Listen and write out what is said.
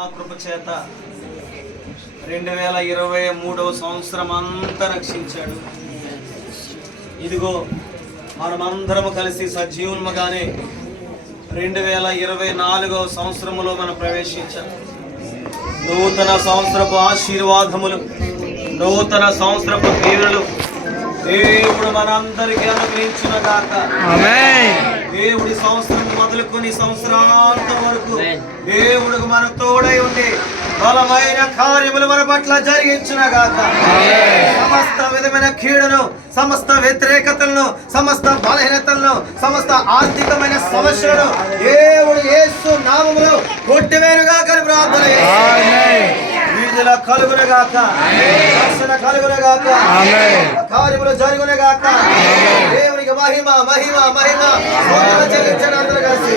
ఆ కృప చేత 2023వ సంవత్సరం అంతా రక్షించాడు. ఇదిగో మనమందరము కలిసి సజీవులుగానే 2024వ సంవత్సరములో మనం ప్రవేశించాం. నూతన సంవత్సరపు ఆశీర్వాదములు, నూతన సంవత్సరపు దీవెనలు దేవుడు మనందరికీ అనుగ్రహించునుగాక. ఆమేన్. దేవుడి సంవత్సరం మొదలుకొని సంవత్సరాంతం వరకు దేవుడికి మన తోడై ఉండి బలమైన కార్యములు మన పట్ల జరిగించునుగాక. సమస్త విధమైన కీడును, సమస్త వ్యతిరేకతలను, సమస్త బలహీనతలను, సమస్త ఆర్థికమైన సమస్యలను దేవుడు యేసు నామములో కొట్టివేయునుగాక అని ప్రార్థన చేస్తున్నాను. విడుదల కలుగునుగాక, రక్షణ కలుగునుగాక, కార్యములు జరుగునుగాక. దేవునికి మహిమ మహిమ మహిమ చెల్లించండి అందరూ కలిసి.